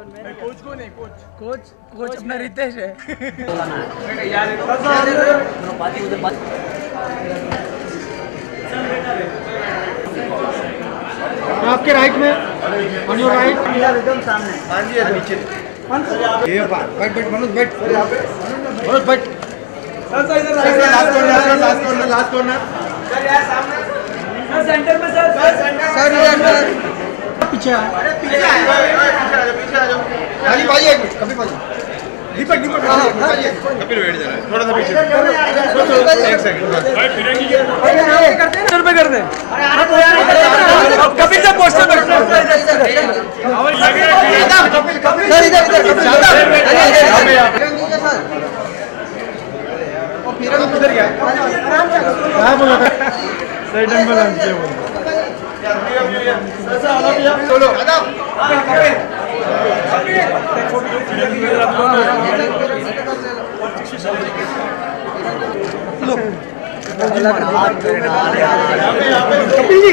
Coach को नहीं, coach अपना रितेश है। आपके राइट में, ऑन योर राइट, एकदम सामने। हाँ जी, नीचे। ये बैठ मनोज, बैठ मनोज, बैठ। लास्ट कॉर्नर सर, यार सामने सर, सेंटर में सर, पीछे आ जाओ। खाली भाई एक मिनट, कभी भाई दीपक कपिल बैठ जा रहा है, थोड़ा सा पीछे। एक सेकंड भाई, फिरेंगी इधर पे कर दे। कपिल से पोस्टर पर सर, इधर उधर क्या है, बोला सही ढंग में लंच है वो। चलो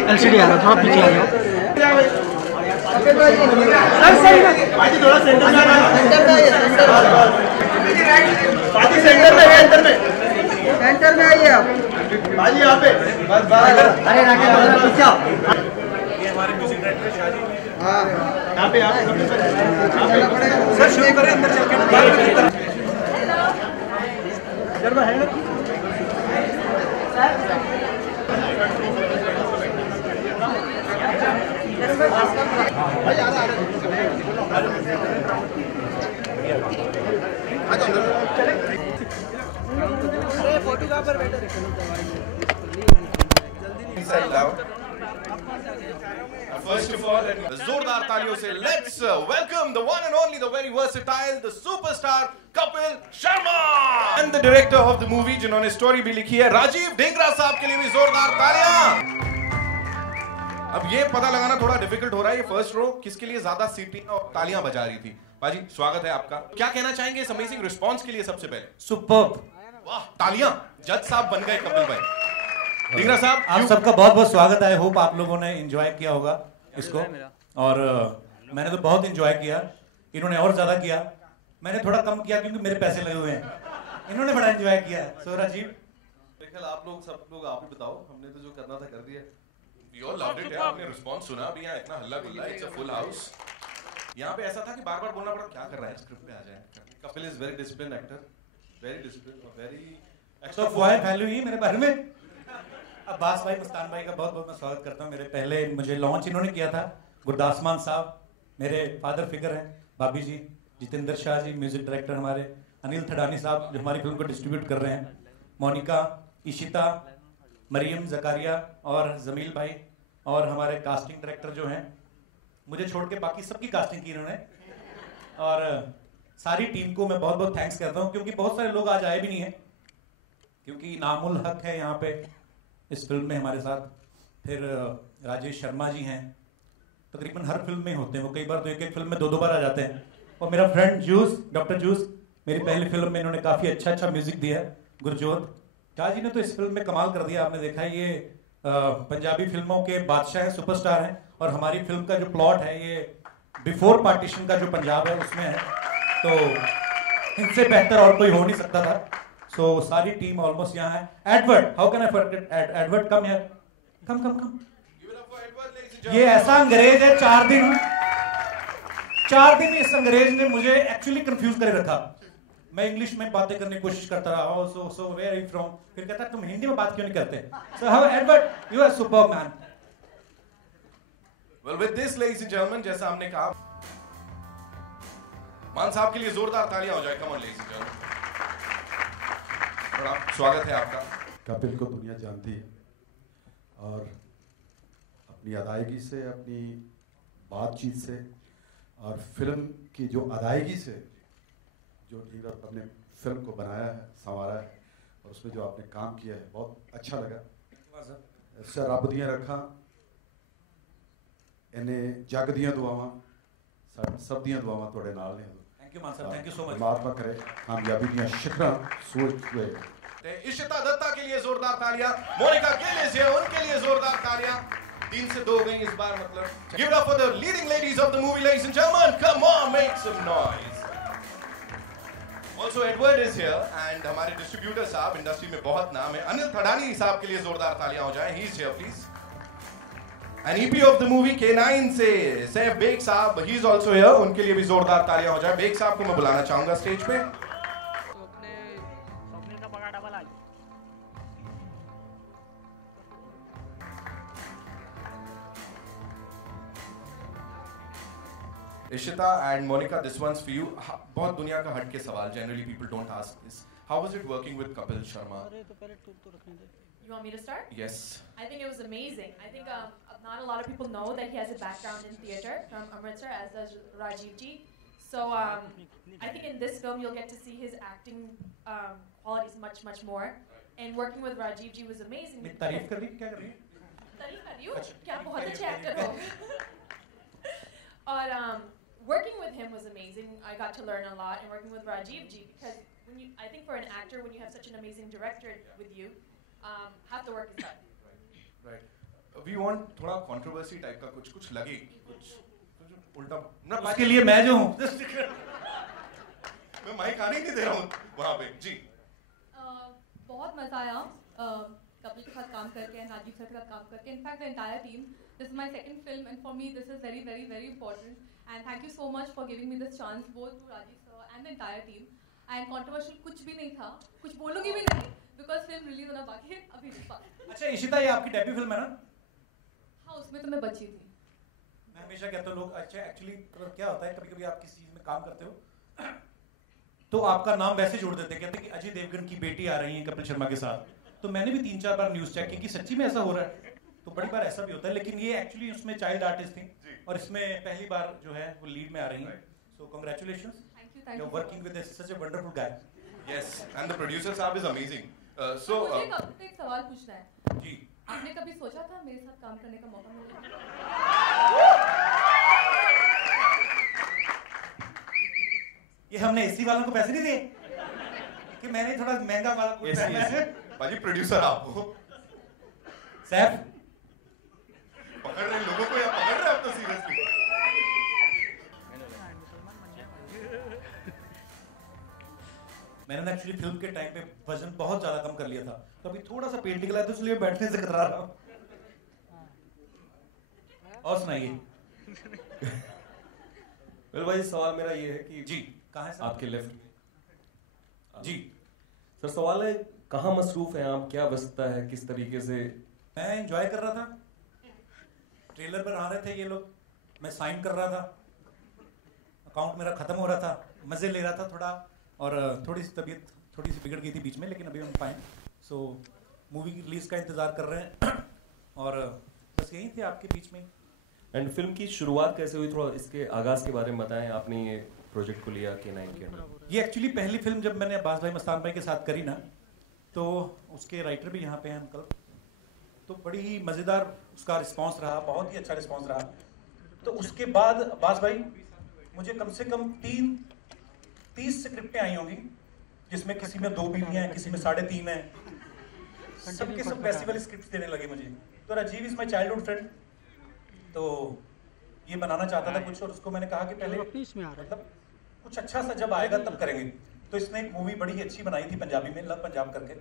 एलसीडी आ रहा, थोड़ा पीछे आ जाओ सर, थोड़ा सेंटर में सेंटर में आइए आप बाजी, यहाँ पे बस। अरे राकेश पीछे आओ। ये हमारे म्यूजिक डायरेक्टर शाजी। हाँ, यहाँ पे सर शुरू करें, अंदर चल के इधर है ना। First of all, जोरदार तालियों से let's welcome the one and only, the very versatile, the superstar Kapil Sharma and the director of the movie, जिन्होंने स्टोरी भी लिखी है, राजीव ढेंगरा साहब के लिए भी जोरदार तालियां। अब ये पता लगाना थोड़ा डिफिकल्ट हो रहा है, ये फर्स्ट रो किसके लिए ज्यादा सीटियां और तालियां बजा रही थी। बाजी स्वागत है आपका, क्या कहना चाहेंगे इस अमेजिंग रिस्पांस के लिए? सबसे पहले सुपर्ब, वाह, तालियां, जज साहब बन गए कपिल भाई। ढींगरा साहब, आप सबका बहुत बहुत स्वागत है। आई होप आप लोगों ने एंजॉय किया होगा इसको, और मैंने तो बहुत एंजॉय किया, इन्होंने और ज्यादा किया, मैंने थोड़ा कम किया क्योंकि मेरे पैसे लगे हुए हैं, इन्होंने बड़ा एंजॉय किया। सो राजीव, आप लोग सब लोग आप ही बताओ, हमने तो जो करना था कर दिया। We all loved it, आपने रिस्पांस सुना भी, यहाँ इतना हल्ला गुल्ला, इट्स अ फुल हाउस। यहाँ पे ऐसा था कि बार बार बोलना पड़ा, क्या कर रहा है, स्क्रिप्ट पे आ जाए। Kapil is very discipline actor, very discipline, very तो फॉर वैल्यू ही मेरे बारे में। अब्बास भाई, मस्तान भाई का बहुत बहुत मैं स्वागत करता हूँ। मेरे पहले मुझे लॉन्च इन्होंने किया था। गुरदासमान साहब मेरे फादर फिगर हैं, भाभी जी, जितेंद्र शाह जी म्यूजिक डायरेक्टर हमारे, अनिल थडानी साहब जो हमारी फिल्म को डिस्ट्रीब्यूट कर रहे हैं, मोनिका, इशिता, मरियम जकारिया और जमील भाई, और हमारे कास्टिंग डायरेक्टर जो हैं, मुझे छोड़ के बाकी सबकी कास्टिंग की इन्होंने, और सारी टीम को मैं बहुत बहुत थैंक्स करता हूँ, क्योंकि बहुत सारे लोग आज आए भी नहीं है, क्योंकि नामुल हक है यहाँ पे इस फिल्म में हमारे साथ। फिर राजेश शर्मा जी हैं, तकरीबन हर फिल्म में होते हैं वो, कई बार तो एक एक फिल्म में दो बार आ जाते हैं। और मेरा फ्रेंड जूस, डॉक्टर जूस, मेरी पहली फिल्म में इन्होंने काफ़ी अच्छा म्यूजिक दिया है। गुरजोत शाह जी ने तो इस फिल्म में कमाल कर दिया, आपने देखा है, ये पंजाबी फिल्मों के बादशाह हैं, सुपरस्टार हैं, और हमारी फिल्म का जो प्लॉट है ये बिफोर पार्टीशन का जो पंजाब है उसमें है, तो इनसे बेहतर और कोई हो नहीं सकता था। सो सारी टीम ऑलमोस्ट यहाँ है। Edward, how can I forget Edward, come यार, कम। ये ऐसा अंग्रेज है, 4 दिन इस अंग्रेज ने मुझे एक्चुअली कंफ्यूज कर रखा। मैं इंग्लिश में बातें करने की कोशिश करता रहा, so where are you from, फिर कहता तुम हिंदी में बात क्यों नहीं करते। So how Edward, you are superb man. Well with this ladies and gentleman, जैसा हमने कहा, मान साहब के लिए जोरदार तालियां हो जाए। Come on ladies and gentleman, बड़ा स्वागत है आपका। कपिल को दुनिया जानती है, और अपनी अदायगी से, अपनी बातचीत से, और फिल्म की जो अदायगी से जो ढींगरा अपने फिल्म को बनाया है, संवारा है, और उसमें जो आपने काम किया है, बहुत अच्छा लगा। सर रब दियां रखा, इन्हें जग दियां दुआवां, सब दियां दुआवां तुहाडे नाल ने। थैंक यू मान साहब, थैंक यू सो मच। परमात्मा करे कामयाबी दियां शिखरां सोच इशिता दत्ता के लिए जोरदार तालियां, मोनिका के लिए, उनके लिए जोरदार तालियां। 3 से 2 हो गई इस बार, मतलब। Give it up for the leading ladies of the movie, ladies and gentlemen. Come on, make some noise. Also Edward is here and हमारे डिस्ट्रीब्यूटर साहब इंडस्ट्री में बहुत नाम है, अनिल थडानी साहब के लिए जोरदार तालियां हो जाएं. He is here please. And EP of the movie K9 से सैफ बेग साहब, he is also here. उनके लिए भी जोरदार तालियां हो जाएं. बेग साहब को मैं बुलाना चाहूंगा स्टेज पे. Ishita and Monica, this one's for you. बहुत दुनिया का हट के सवाल. Generally people don't ask this. How was it working with Kapil Sharma? You want me to start? Yes. I think it was amazing. I think not a lot of people know that he has a background in theatre from Amritsar, as does Rajiv ji. So I think in this film you'll get to see his acting qualities much more. And working with Rajiv ji was amazing. तारीफ कर रही क्या कर रही है? तारीफ कर रही हूँ? क्या बहुत अच्छे एक्टर हो. और working with him was amazing. I got to learn a lot, and working with Rajiv ji, because I think for an actor, when you have such an amazing director with you, half the work is done. Right. We want थोड़ा controversy type का कुछ लगे, कुछ उल्टा ना. उसके लिए मैं जो हूँ. मैं माइक आने नहीं दे रहा हूँ वहाँ पे. जी. बहुत मजा आया कपिल के साथ काम करके and राजीव सर के साथ काम करके. In fact, the entire team. This is my second film, and for me, this is very, very, very important. And thank you so much for giving me this chance, both to Rajiv sir and the entire team. And controversial कुछ भी नहीं था, कुछ बोलूँगी भी नहीं, because film release होना बाकी है अभी भी. अच्छा इशिता, ये आपकी डेब्यू फिल्म है ना? हाँ, उसमें तो मैं बची थी. मैं हमेशा कहता हूँ लोग, अच्छा एक्चुअली क्या होता है, कभी-कभी आप किसी चीज में काम करते हो, तो आपका नाम वैसे जोड़ देते हैं, कहते हैं कि अजय देवगन की बेटी आ रही है कपिल शर्मा के साथ. तो मैंने भी 3-4 बार न्यूज चेक की कि सच्ची में ऐसा हो रहा है. तो बड़ी बार ऐसा भी होता है, लेकिन ये एक्चुअली उसमें चाइल्ड आर्टिस्ट थी और इसमें पहली बार जो है वो लीड में आ रही हैं. So congratulations. You are working with such a wonderful guy. Yes, and the producer साहब is amazing. So मुझे एक सवाल पूछना है. जी. आपने कभी सोचा था मेरे साथ काम करने का मौका मिलेगा? ये हमने एसी वालों को पैसे नहीं दिए कि मैंने थोड़ा महंगा वाला कुछ एसी बाजी प्रोड्यूसर आपको सैफ पकड़ रहे लोगों को या पकड़ रहे अब तो सीरियसली. मैंने एक्चुअली फिल्म के टाइम पे वजन बहुत ज्यादा कम कर लिया था, तो अभी थोड़ा सा पेट निकला है, तो इसलिए बैठने से कतरा रहा हूँ. और सुनाइए. वेल भाई, सवाल मेरा ये है कि जी कहाँ है आपके लेफ्ट. जी सर, सवाल है कहाँ मसरूफ हैं आप, क्या व्यस्तता है, किस तरीके से? मैं एंजॉय कर रहा था. ट्रेलर पर आ रहे थे ये लोग, मैं साइन कर रहा था, अकाउंट मेरा खत्म हो रहा था, मजे ले रहा था थोड़ा, और थोड़ी सी तबीयत थोड़ी सी बिगड़ गई थी बीच में, लेकिन अभी हम फाइन. सो मूवी की रिलीज का इंतजार कर रहे हैं और बस यही थे आपके बीच में. एंड फिल्म की शुरुआत कैसे हुई, थोड़ा इसके आगाज के बारे में बताएं. आपने ये प्रोजेक्ट को लिया K9 के अंदर. ये एक्चुअली पहली फिल्म जब मैंने अब्बास भाई मस्तान भाई के साथ करी ना, तो उसके राइटर भी यहाँ पे हैं अंकल, तो बड़ी ही मज़ेदार उसका रिस्पांस रहा, बहुत ही अच्छा रिस्पांस रहा. तो उसके बाद अब्बास भाई, मुझे कम से कम 30 स्क्रिप्टें आई होंगी, जिसमें किसी में 2 बीवियां हैं, किसी में 3.5 हैं, सबके सब वैसी वाली स्क्रिप्ट देने लगे मुझे. तो Rajiv is my childhood friend, तो ये बनाना चाहता था कुछ, और उसको मैंने कहा कि पहले मतलब कुछ अच्छा सा जब आएगा तब करेंगे. तो इसने एक मूवी बड़ी अच्छी बनाई थी पंजाबी में, लव पंजाब करके,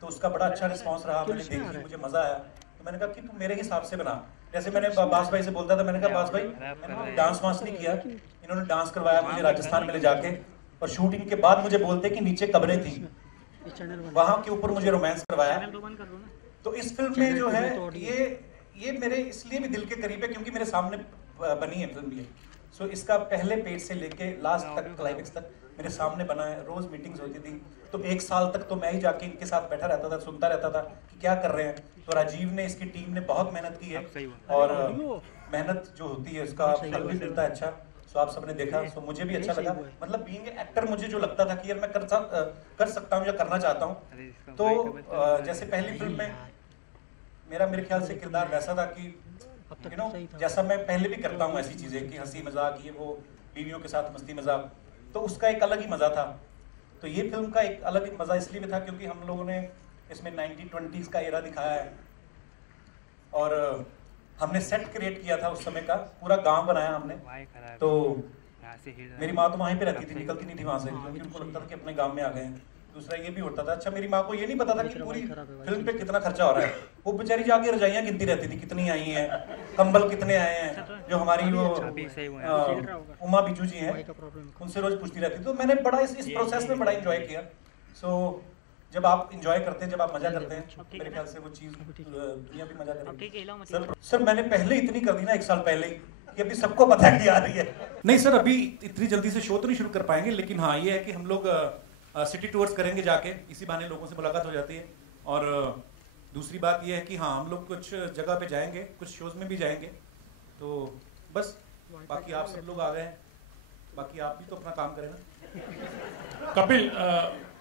तो उसका बड़ा अच्छा रिस्पांस रहा. मैंने देखी, मुझे मजा आया, तो मैंने कहा कि तू मेरे हिसाब से बना. जैसे मैंने बास भाई से बोलता था, मैंने कहा बास भाई मैंने डांस वांस नहीं किया, इन्होंने डांस करवाया मुझे राजस्थान में ले जाके, और शूटिंग के बाद मुझे बोलते कि नीचे कब्रें थी, वहां के ऊपर मुझे रोमांस करवाया. तो इस फिल्म में जो है ये मेरे इसलिए भी दिल के करीब है क्योंकि मेरे सामने बनी है फिल्म ये. सो इसका पहले पेज से लेके लास्ट तक, क्लाइमेक्स तक मेरे सामने बना है. रोज मीटिंग्स होती थी, तो 1 साल तक तो मैं ही जाके इनके साथ बैठा रहता था, सुनता रहता था कि क्या कर रहे हैं. तो राजीव ने, इसकी टीम ने बहुत मेहनत की है, और मेहनत जो होती है उसका फल भी मिलता है अच्छा. सो आप सबने देखा, सो मुझे भी अच्छा लगा. मतलब बीइंग एक्टर मुझे जो लगता था कि यार मैं कर सकता हूँ या करना चाहता हूँ, तो जैसे पहली फिल्म में मेरे ख्याल से किरदार वैसा था कि यू नो जैसा मैं पहले भी करता हूँ ऐसी चीजें कि हंसी मजाक, ये वो, बीवियों के साथ मस्ती मजाक, तो उसका एक अलग ही मजा था. तो ये फिल्म का एक अलग ही मजा इसलिए भी था क्योंकि हम लोगों ने इसमें 1920s का एरा दिखाया है, और हमने सेट क्रिएट किया था उस समय का, पूरा गांव बनाया हमने. तो मेरी माँ तो वहीं पे रहती थी, निकलती नहीं थी वहाँ से, क्योंकि उनको लगता था कि अपने गांव में आ गए हैं। दूसरा ये भी होता था, अच्छा मेरी माँ को ये नहीं पता था कि पूरी फिल्म पे कितना खर्चा हो रहा है। वो बेचारी जाके रजाइयाँ गिनती रहती थी, कितनी आई हैं, कंबल कितने आए हैं। जो हमारी वो उमा बिजू जी हैं, उनसे रोज पूछती रहती। तो मैंने बड़ा इस प्रोसेस में बड़ा इंजॉय किया। सो जब आप इंजॉय करते हैं, जब आप मजा करते हैं, मेरे ख्याल से वो चीज़ दुनिया भी मजा करेगी। सर मैंने पहले इतनी कर दी ना, 1 साल पहले ही, कि अभी सबको पता है कि आ रही है। नहीं सर, अभी इतनी जल्दी से शो तो नहीं शुरू कर पाएंगे, लेकिन हाँ ये है कि हम लोग सिटी टूर्स करेंगे जाके, इसी बहाने लोगों से मुलाकात हो जाती है। और दूसरी बात ये है कि हाँ हम लोग कुछ जगह पे जाएंगे, कुछ शोज में भी जाएंगे। तो बस बाकी आप सब लोग आ गए हैं, बाकी आप भी तो अपना काम करें ना। Kapil,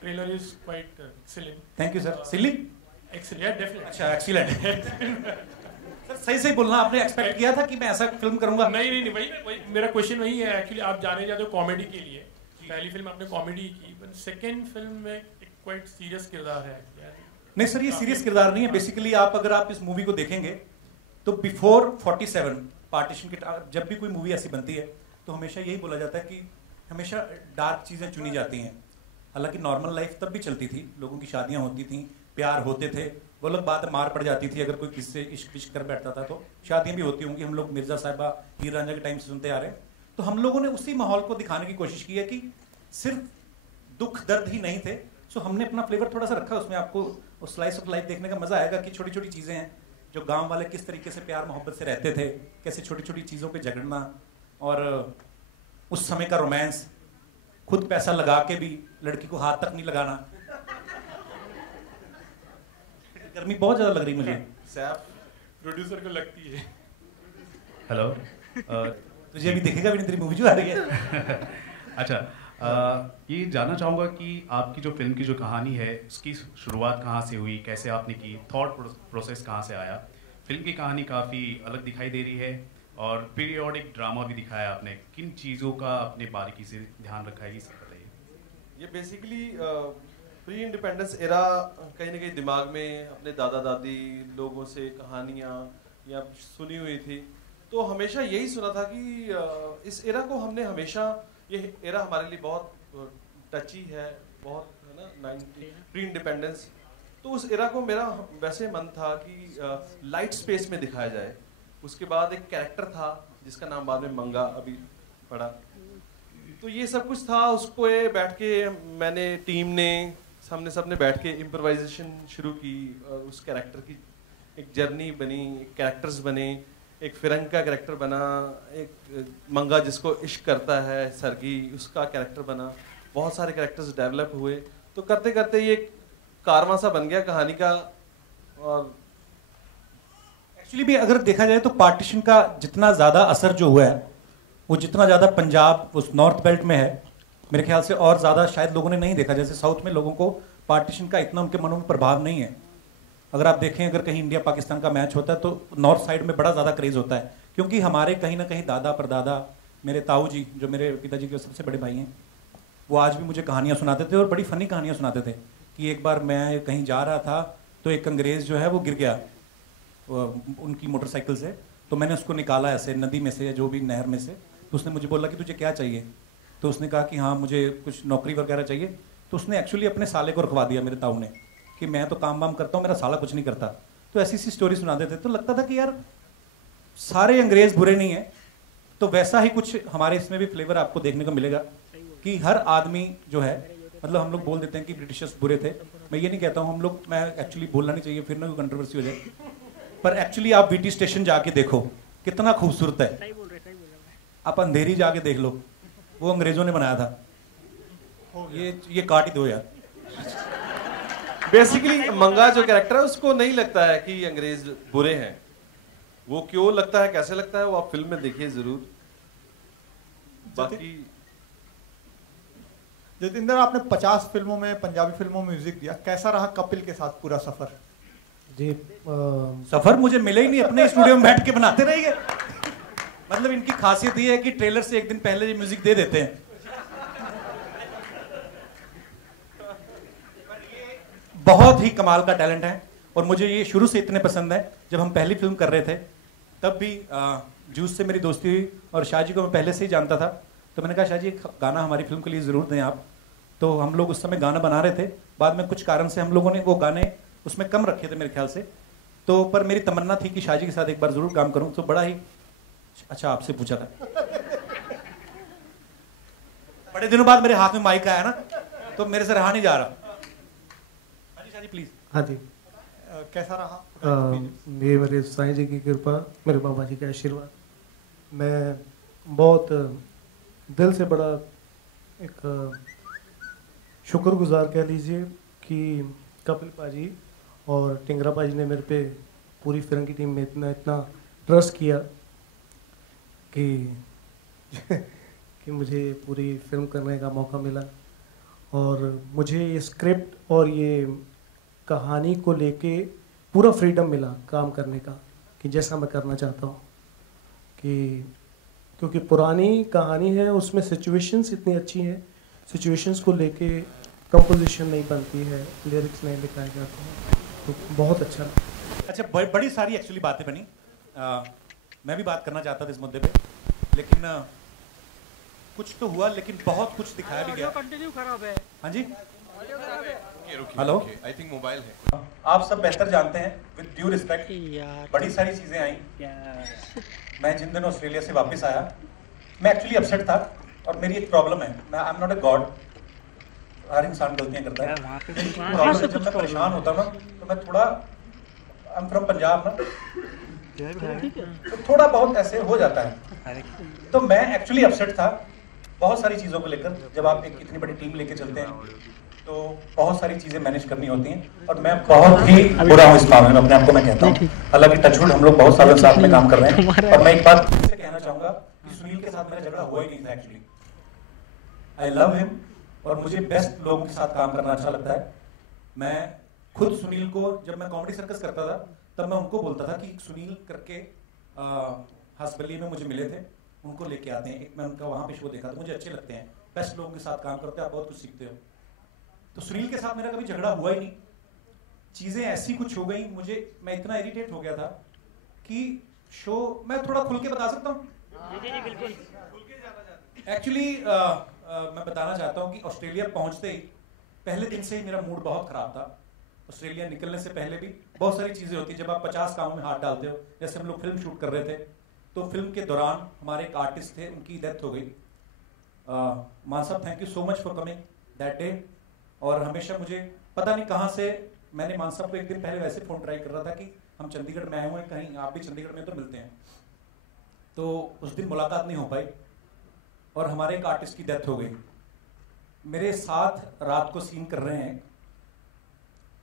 trailer is quite excellent. Thank you sir. Silly Excellent, yeah, definitely. अच्छा एक्सीलेंट। सर सही सही बोलना, आपने एक्सपेक्ट किया था कि मैं ऐसा फिल्म करूंगा? नहीं, वही मेरा क्वेश्चन वही है एक्चुअली। आप जाने जाते हो कॉमेडी के लिए, पहली फिल्म आपने कॉमेडी की, पर सेकंड फिल्म में एक क्वाइट सीरियस किरदार है। नहीं सर, ये सीरियस किरदार नहीं है। बेसिकली अगर आप इस मूवी को देखेंगे तो बिफोर 47 पार्टीशन के, जब भी कोई मूवी ऐसी बनती है तो हमेशा यही बोला जाता है कि हमेशा डार्क चीज़ें चुनी जाती हैं। हालांकि नॉर्मल लाइफ तब भी चलती थी, लोगों की शादियां होती थी, प्यार होते थे, वो लोग बात मार पड़ जाती थी अगर कोई किसी से इश्क विश्क कर बैठता था। तो शादियां भी होती होंगी, हम लोग मिर्जा साहिबा हीर रांझा के टाइम से सुनते आ रहे हैं। तो हम लोगों ने उसी माहौल को दिखाने की कोशिश की है कि सिर्फ दुख दर्द ही नहीं थे। सो हमने अपना फ्लेवर थोड़ा सा रखा उसमें। आपको उस स्लाइस ऑफ लाइफ देखने का मजा आएगा कि छोटी छोटी चीजें हैं, जो गांव वाले किस तरीके से प्यार मोहब्बत से रहते थे, कैसे छोटी छोटी चीजों पे झगड़ना, और उस समय का रोमांस, खुद पैसा लगा के भी लड़की को हाथ तक नहीं लगाना। गर्मी बहुत ज्यादा लग रही मुझे। प्रोड्यूसर को लगती है। हेलो, तुझे अभी दिखेगा भी नहीं, तेरी मूवी जो आ रही है। अच्छा, ये जानना चाहूँगा कि आपकी जो फिल्म की जो कहानी है उसकी शुरुआत कहाँ से हुई, कैसे आपने की, थॉट प्रोसेस कहाँ से आया? फिल्म की कहानी काफ़ी अलग दिखाई दे रही है और पीरियोडिक ड्रामा भी दिखाया आपने, किन चीज़ों का आपने बारीकी से ध्यान रखा है, ये सब बताइए। ये बेसिकली प्री इंडिपेंडेंस एरा कहीं ना कहीं दिमाग में अपने दादा दादी लोगों से कहानियाँ या सुनी हुई थी। तो हमेशा यही सुना था कि इस एरा को हमने हमेशा, ये एरा हमारे लिए बहुत टची है, बहुत है ना, 90 प्री इंडिपेंडेंस। तो उस एरा को मेरा वैसे मन था कि लाइट स्पेस में दिखाया जाए। उसके बाद एक कैरेक्टर था जिसका नाम बाद में मंगा अभी पड़ा। तो ये सब कुछ था, उसको बैठ के मैंने, टीम ने, हमने सबने बैठ के इम्प्रोवाइजेशन शुरू की और उस कैरेक्टर की एक जर्नी बनी, कैरेक्टर्स बने। एक फिरंग का कैरेक्टर बना, एक मंगा जिसको इश्क करता है सरगी, उसका कैरेक्टर बना, बहुत सारे कैरेक्टर्स डेवलप हुए। तो करते करते ये कारवां सा बन गया कहानी का। और एक्चुअली भी अगर देखा जाए तो पार्टीशन का जितना ज़्यादा असर जो हुआ है वो जितना ज़्यादा पंजाब उस नॉर्थ बेल्ट में है, मेरे ख्याल से और ज़्यादा शायद लोगों ने नहीं देखा। जैसे साउथ में लोगों को पार्टीशन का इतना उनके मनों में प्रभाव नहीं है। अगर आप देखें, अगर कहीं इंडिया पाकिस्तान का मैच होता है तो नॉर्थ साइड में बड़ा ज़्यादा क्रेज़ होता है, क्योंकि हमारे कहीं ना कहीं दादा परदादा, मेरे ताऊ जी जो मेरे पिताजी के सबसे बड़े भाई हैं, वो आज भी मुझे कहानियाँ सुनाते थे और बड़ी फ़नी कहानियाँ सुनाते थे कि एक बार मैं कहीं जा रहा था तो एक अंग्रेज़ जो है वो गिर गया उनकी मोटरसाइकिल से। तो मैंने उसको निकाला ऐसे नदी में से या जो भी नहर में से। तो उसने मुझे बोला कि तुझे क्या चाहिए? तो उसने कहा कि हाँ मुझे कुछ नौकरी वगैरह चाहिए। तो उसने एक्चुअली अपने साले को रखवा दिया मेरे ताऊ ने कि मैं तो काम वाम करता हूँ, मेरा साला कुछ नहीं करता। तो ऐसी सी स्टोरी सुनाते थे। तो लगता था कि यार सारे अंग्रेज बुरे नहीं है। तो वैसा ही कुछ हमारे इसमें भी फ्लेवर आपको देखने को मिलेगा कि हर आदमी जो है, मतलब हम लोग बोल देते हैं कि ब्रिटिशर्स बुरे थे, मैं ये नहीं कहता हूँ हम लोग, मैं एक्चुअली बोलना नहीं चाहिए फिर ना कोई कंट्रोवर्सी हो जाए, पर एक्चुअली आप वीटी स्टेशन जाके देखो कितना खूबसूरत है। आप अंधेरी जाके देख लो, वो अंग्रेजों ने बनाया था। ये काट ही दो यार। बेसिकली मंगा जो कैरेक्टर है उसको नहीं लगता है कि अंग्रेज बुरे हैं। वो क्यों लगता है, कैसे लगता है, वो आप फिल्म में देखिए जरूर। बाकी जतिंदर, आपने 50 फिल्मों में, पंजाबी फिल्मों में म्यूजिक दिया, कैसा रहा कपिल के साथ पूरा सफर? जी सफर मुझे मिले ही नहीं, अपने स्टूडियो में बैठ के बनाते रहिए। मतलब इनकी खासियत ये है कि ट्रेलर से एक दिन पहले ये म्यूजिक दे देते हैं। बहुत ही कमाल का टैलेंट है और मुझे ये शुरू से इतने पसंद है। जब हम पहली फिल्म कर रहे थे तब भी जूस से मेरी दोस्ती हुई और शाह जी को मैं पहले से ही जानता था। तो मैंने कहा शाह जी एक गाना हमारी फिल्म के लिए ज़रूर दें आप। तो हम लोग उस समय गाना बना रहे थे, बाद में कुछ कारण से हम लोगों ने वो गाने उसमें कम रखे थे मेरे ख्याल से। तो पर मेरी तमन्ना थी कि शाह जी के साथ एक बार ज़रूर काम करूँ। तो बड़ा ही अच्छा आपसे पूछा था, बड़े दिनों बाद मेरे हाथ में माइक आया ना, तो मेरे से रहा नहीं जा रहा। हाँ जी शाह जी प्लीज़। हाँ जी, कैसा रहा? ये मेरे साईं जी की कृपा, मेरे बाबा जी का आशीर्वाद। मैं बहुत दिल से बड़ा एक शुक्रगुजार कह लीजिए कि कपिल पाजी और टिंगरा पाजी ने मेरे पे पूरी फिल्म की टीम में इतना ट्रस्ट किया कि मुझे पूरी फिल्म करने का मौका मिला। और मुझे ये स्क्रिप्ट और ये कहानी को लेके पूरा फ्रीडम मिला काम करने का, कि जैसा मैं करना चाहता हूँ। क्योंकि पुरानी कहानी है, उसमें सिचुएशंस इतनी अच्छी हैं, सिचुएशंस को लेके कंपोजिशन नहीं बनती है, लिरिक्स नहीं लिखाए जाते हैं, तो बहुत अच्छा। अच्छा, बड़ी सारी एक्चुअली बातें बनी। मैं भी बात करना चाहता था इस मुद्दे पे, लेकिन कुछ तो हुआ, लेकिन बहुत कुछ दिखाया भी गया। कंटिन्यू खराब है। हाँ जी, हेलो, आई थिंक मोबाइल है। आप सब बेहतर जानते हैं, विद ड्यू रिस्पेक्ट, बड़ी सारी चीजें आई। मैं जिन दिनों ऑस्ट्रेलिया से वापस आया, मैं एक्चुअली अपसेट था। और मेरी एक प्रॉब्लम है, मैं I am not a god, हर इंसान गलतियां करता है। प्रॉब्लम है, जब मैं परेशान होता हूँ ना, तो मैं थोड़ा, आई एम फ्रॉम पंजाब ना, तो थोड़ा बहुत ऐसे हो जाता है। तो मैं एक्चुअली अपसेट था बहुत सारी चीज़ों को लेकर। जब आप एक इतनी बड़ी टीम लेके चलते हैं तो बहुत सारी चीज़ें मैनेज करनी होती हैं, और मैं बहुत ही बुरा हूँ इस मामले में, अपने आप को मैं कहता हूँ। हालांकि टचवुड हम लोग बहुत सालों साथ में काम कर रहे हैं। और मैं एक बात से कहना चाहूँगा कि सुनील के साथ मेरा झगड़ा हुआ ही नहीं था एक्चुअली। आई लव हिम, और मुझे बेस्ट लोगों के साथ काम करना अच्छा लगता है। मैं खुद सुनील को, जब मैं कॉमेडी सर्कस करता था, तब मैं उनको बोलता था कि सुनील करके हंसबली में मुझे मिले थे, उनको लेके आते हैं। एक मैं उनका वहाँ पे शो देखा था, मुझे अच्छे लगते हैं, बेस्ट लोगों के साथ काम करते हैं, आप बहुत कुछ सीखते हो। तो सुनील के साथ मेरा कभी झगड़ा हुआ ही नहीं। चीज़ें ऐसी कुछ हो गई, मैं इतना इरिटेट हो गया था कि शो, मैं थोड़ा खुल के बता सकता हूँ एक्चुअली। मैं बताना चाहता हूँ कि ऑस्ट्रेलिया पहुँचते ही पहले दिन से ही मेरा मूड बहुत ख़राब था। ऑस्ट्रेलिया निकलने से पहले भी बहुत सारी चीज़ें होती हैं जब आप 50 कामों में हाथ डालते हो। जैसे हम लोग फिल्म शूट कर रहे थे, तो फिल्म के दौरान हमारे एक आर्टिस्ट थे, उनकी डेथ हो गई। मान साहब, thank you so much for coming that day. और हमेशा मुझे पता नहीं कहाँ से, मैंने मान साहब को एक दिन पहले वैसे फ़ोन ट्राई कर रहा था कि हम चंडीगढ़ में आए हुए हैं, कहीं आप भी चंडीगढ़ में तो मिलते हैं। तो उस दिन मुलाकात नहीं हो पाई, और हमारे एक आर्टिस्ट की डेथ हो गई। मेरे साथ रात को सीन कर रहे हैं,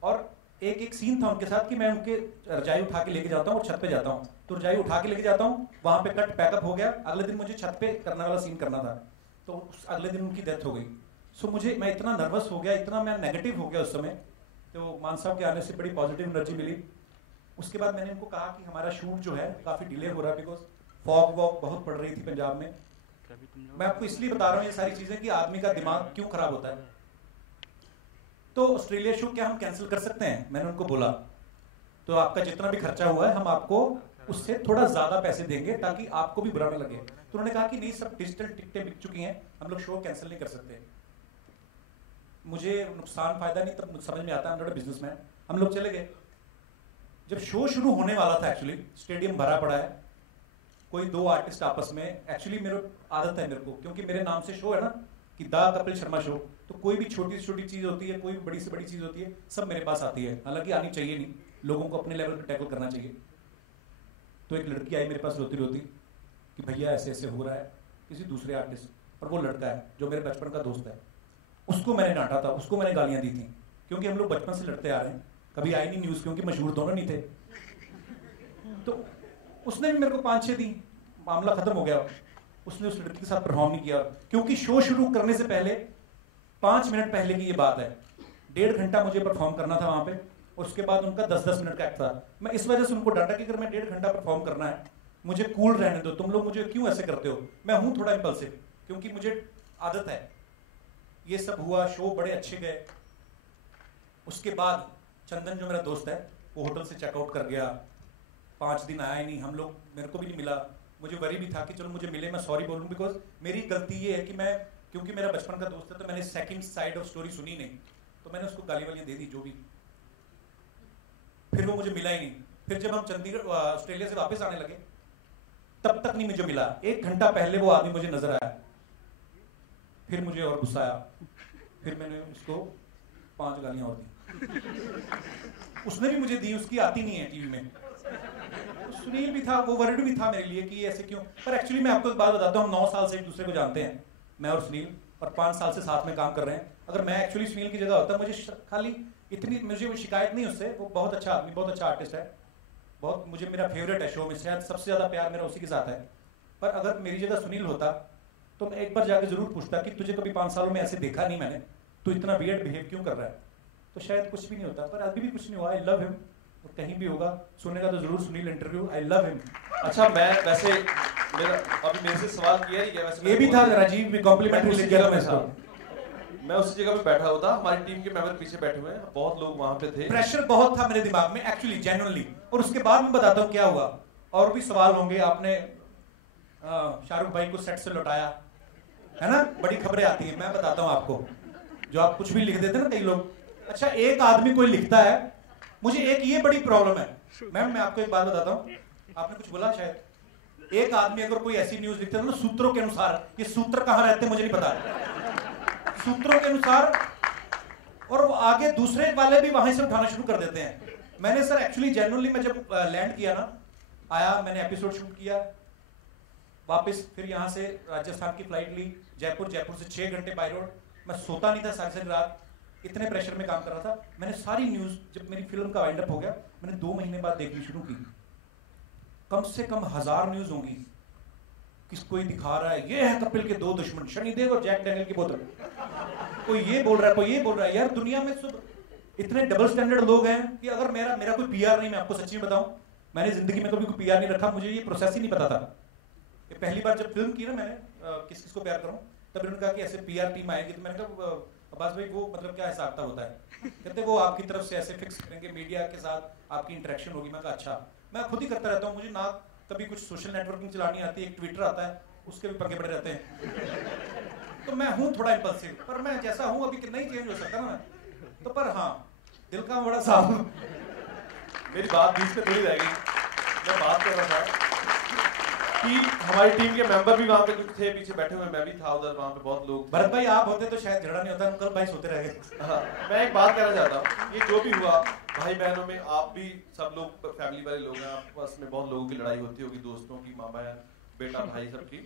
और एक सीन था उनके साथ कि मैं उनके रजाई उठा के लेके जाता हूँ और छत पे जाता हूँ। तो रजाई उठा के लेके जाता हूँ, वहाँ पे कट पैकअप हो गया, अगले दिन मुझे छत पे करने वाला सीन करना था, तो अगले दिन उनकी डेथ हो गई। सो मैं इतना नर्वस हो गया, इतना मैं नेगेटिव हो गया उस समय। तो मान साहब के आने से बड़ी पॉजिटिव एनर्जी मिली। उसके बाद मैंने उनको कहा कि हमारा शूट जो है काफ़ी डिले हो रहा है, बिकॉज फॉग वॉग बहुत पड़ रही थी पंजाब में। मैं आपको इसलिए बता रहा हूँ ये सारी चीज़ें कि आदमी का दिमाग क्यों खराब होता है। तो ऑस्ट्रेलिया शो क्या हम कैंसिल कर सकते हैं? मैंने उनको बोला, तो आपका जितना भी खर्चा हुआ है हम आपको उससे थोड़ा ज़्यादा पैसे देंगे ताकि आपको भी बुरा न लगे। तो उन्होंने कहा कि नहीं, सब डिजिटल टिकटें बिक चुकी हैं, हम लोग शो कैंसिल नहीं कर सकते। मुझे नुकसान फायदा नहीं तब समझ में आता है, नॉट अ बिजनेसमैन। हम लोग चले गए। जब शो शुरू होने वाला था, एक्चुअली स्टेडियम भरा पड़ा है, कोई 2 आर्टिस्ट आपस में, एक्चुअली मेरे आदत है मेरे को, क्योंकि मेरे नाम से शो है ना कि द कपिल शर्मा शो, तो कोई भी छोटी से छोटी चीज़ होती है, कोई भी बड़ी से बड़ी चीज़ होती है, सब मेरे पास आती है। हालांकि आनी चाहिए नहीं, लोगों को अपने लेवल पर टैकल करना चाहिए। तो एक लड़की आई मेरे पास रोती रोती कि भैया ऐसे ऐसे हो रहा है, किसी दूसरे आर्टिस्ट, और वो लड़का है जो मेरे बचपन का दोस्त है, उसको मैंने डांटा था, उसको मैंने गालियाँ दी थी, क्योंकि हम लोग बचपन से लड़ते आ रहे हैं, कभी आई नहीं न्यूज़, क्योंकि मशहूर दोनों नहीं थे। तो उसने भी मेरे को 5-6 दी, मामला खत्म हो गया। उसने उस लड़की के साथ परफॉर्म नहीं किया, क्योंकि शो शुरू करने से पहले 5 मिनट पहले की ये बात है, 1.5 घंटा मुझे परफॉर्म करना था वहां पे, और उसके बाद उनका 10-10 मिनट का एक्ट था। मैं इस वजह से उनको डांटा कि अगर मैं 1.5 घंटा परफॉर्म करना है, मुझे कूल रहने दो, तुम लोग मुझे क्यों ऐसे करते हो। मैं हूं थोड़ा इंपल्सिव, क्योंकि मुझे आदत है। ये सब हुआ, शो बड़े अच्छे गए। उसके बाद चंदन जो मेरा दोस्त है, वो होटल से चेकआउट कर गया, 5 दिन आया ही नहीं, हम लोग, मेरे को भी नहीं मिला। मुझे वरी भी था कि चलो मुझे मिले, मैं सॉरी बोलूँ, बिकॉज मेरी गलती ये है कि मैं, क्योंकि मेरा बचपन का दोस्त है, तो मैंने सेकंड साइड ऑफ स्टोरी सुनी नहीं, तो मैंने उसको गाली वाली दे दी जो भी, फिर वो मुझे मिला ही नहीं। फिर जब हम चंडीगढ़ ऑस्ट्रेलिया से वापस आने लगे तब तक नहीं मुझे मिला। 1 घंटा पहले वो आदमी मुझे नजर आया, फिर मुझे और गुस्सा आया, फिर मैंने उसको 5 गालियां और दी। उसने भी मुझे दी, उसकी आती नहीं है टीवी में। तो सुनील भी था, वो वर्ड भी था मेरे लिए कि ऐसे क्यों। पर एक्चुअली मैं आपको एक बात बताता हूँ, हम 9 साल से एक दूसरे को जानते हैं, मैं और सुनील, और 5 साल से साथ में काम कर रहे हैं। अगर मैं एक्चुअली सुनील की जगह होता, मुझे खाली इतनी मुझे शिकायत नहीं उससे, वो बहुत अच्छा आदमी, बहुत अच्छा आर्टिस्ट है, बहुत मुझे मेरा फेवरेट है शो में, शायद सबसे ज़्यादा प्यार मेरा उसी के साथ है। पर अगर मेरी जगह सुनील होता तो मैं एक बार जाके जरूर पूछता कि तुझे कभी 5 सालों में ऐसे देखा नहीं मैंने, तू इतना वियर्ड बिहेव क्यों कर रहा है। तो शायद कुछ भी नहीं होता, पर अभी भी कुछ नहीं हुआ। आई लव हिम, और कहीं भी होगा सुनेगा तो जरूर Sunil interview, I love him. अच्छा, मैं वैसे अभी मेरे से सवाल किया नहीं गया, वैसे ये भी था, राजीव भी कॉम्प्लीमेंट्री लिख गया था। मैं उसी जगह पे बैठा हुआ था, हमारी टीम के मेंबर पीछे बैठे हुए हैं, बहुत लोग वहां पे थे। प्रेशर बहुत था मेरे दिमाग में एक्चुअली, जेन्युइनली। और उसके बाद मैं बताता हूँ क्या हुआ, और भी सवाल होंगे। आपने शाहरुख भाई को सेट से लौटाया है ना, बड़ी खबरें आती हैं, मैं बताता हूँ आपको, जो आप कुछ भी लिख देते ना कई लोग। अच्छा, एक आदमी कोई लिखता है, मुझे एक ये बड़ी प्रॉब्लम है मैम, मैं आपको एक बात बताता हूँ, आपने कुछ बोला शायद। एक आदमी अगर कोई ऐसी न्यूज लिखता है ना सूत्रों के अनुसार, ये सूत्र कहाँ रहते हैं मुझे नहीं पता, सूत्रों के अनुसार, और वो आगे दूसरे वाले भी वहां से उठाना शुरू कर देते हैं। मैंने सर एक्चुअली जेन्युइनली, मैं जब लैंड किया ना, आया, मैंने एपिसोड शूट किया, वापस फिर यहाँ से राजस्थान की फ्लाइट ली, जयपुर से 6 घंटे बाय रोड, मैं सोता नहीं था सारी रात, इतने प्रेशर में काम कर रहा था। मैंने सारी न्यूज, जब मेरी फिल्म का वाइंड अप हो गया, मैंने 2 महीने बाद देखनी शुरू की। कम से कम 1000 न्यूज होंगी, किसको ही दिखा रहा है ये है कपिल के 2 दुश्मन, शनिदेव और जैक डैनियल की बोतल, कोई ये बोल रहा है, कोई ये बोल रहा है। यार दुनिया में सब इतने डबल स्टैंडर्ड लोग हैं कि अगर मेरा कोई पीआर नहीं, मैं आपको सच्ची बताऊं, मैंने जिंदगी में कभी कोई पीआर नहीं रखा, मुझे ये प्रोसेस ही नहीं पता था। ये पहली बार जब फिल्म की ना मैंने, किस किस को प्यार करूं, तब उन्होंने कहा कि ऐसे पीआर टीम आएगी, तो मैंने कहा अब्बास भाई वो मतलब क्या हिसाब किताब होता है। कहते वो आपकी तरफ से ऐसे फिक्स करेंगे, मीडिया के साथ आपकी इंटरेक्शन होगी। मैं कहा अच्छा, मैं खुद ही करता रहता हूँ, मुझे ना कभी कुछ सोशल नेटवर्किंग चलानी आती है, एक ट्विटर आता है, उसके भी पंगे पड़े रहते हैं। तो मैं हूँ थोड़ा इंपल्सिव, पर मैं जैसा हूँ अभी नहीं चेंज हो सकता ना मैं तो। पर हाँ, दिल का बड़ा साफ। मेरी बात बीच में थोड़ी रह गई, मैं बात कर रहा था कि हमारी टीम के मेंबर भी वहां पे कुछ थे पीछे बैठे हुए, मैं भी था उधर, वहां पे बहुत लोग। भरत भाई आप होते तो शायद झगड़ा नहीं होता, अंकल भाई सोते रह गए। हाँ, मैं एक बात कहना चाहता हूँ, ये जो भी हुआ भाई बहनों में, आप भी सब लोग फैमिली वाले लोग हैं, आपस में बहुत लोगों की लड़ाई होती होगी, दोस्तों की, माँ बहन, बेटा भाई, सबकी,